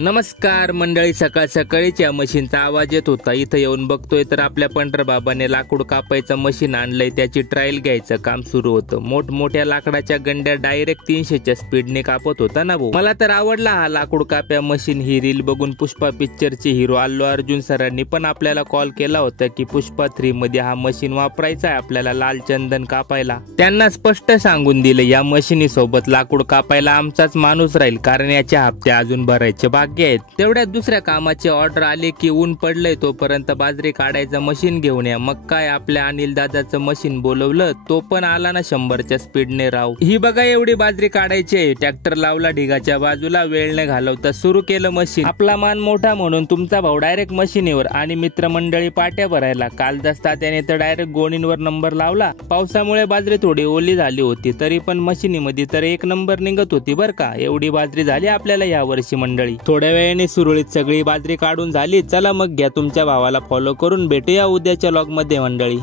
नमस्कार मंडळी, सकाळ सकाळीच या मशीनचा आवाज येत होता. इथं येऊन बघतोय तर आपल्या पंढरबाबाने लाकूड कापायचं मशीन आणलंय. त्याची ट्रायल घ्यायचं काम सुरू होतं. मोठमोठ्या लाकडाच्या गंड्या डायरेक्ट 300च्या स्पीडने कापत होता ना भाऊ. मला तर आवडला हा लाकूड काप्या मशीन. ही रील बघून पुष्पा पिक्चरचे हिरो अल्लू अर्जुन सरांनी पण आपल्याला कॉल केला होता की पुष्पा 3 मध्ये हा मशीन वापरायचा आहे आपल्याला लाल चंदन कापायला. त्यांना स्पष्ट सांगून दिलं या मशीनी सोबत लाकूड कापायला आमचाच माणूस राहील, कारण याचे हप्ते अजून भरायचे बाकी आहेत. तेवढ्यात दुसऱ्या कामाची ऑर्डर आली की ऊन पडलंय तोपर्यंत बाजरी काढायचं मशीन घेऊन या. मग काय आपल्या अनिल दादाचं मशीन बोलवलं. तो पण आला ना 100च्या स्पीडने राव. ही बघा एवढी बाजरी काढायची आहे. ट्रॅक्टर लावला ढिगाच्या बाजूला, वेळ न घालवता सुरू केलं मशीन. आपला मान मोठा म्हणून तुमचा भाऊ डायरेक्ट मशीनीवर आणि मित्रमंडळी पाट्या भरायला. काल दसता त्याने तर डायरेक्ट गोणींवर नंबर लावला. पावसामुळे बाजरी थोडी ओली झाली होती, तरी पण मशीनीमध्ये तर 1 नंबर निघत होती बर का. एवढी बाजरी झाली आपल्याला या वर्षी मंडळी. थोड्या वेळाने सुरळीत सगळी बाजरी काढून झाली. चला मग घ्या तुमच्या भावाला फॉलो करून, भेटूया उद्याच्या व्लॉग मध्ये मंडळी.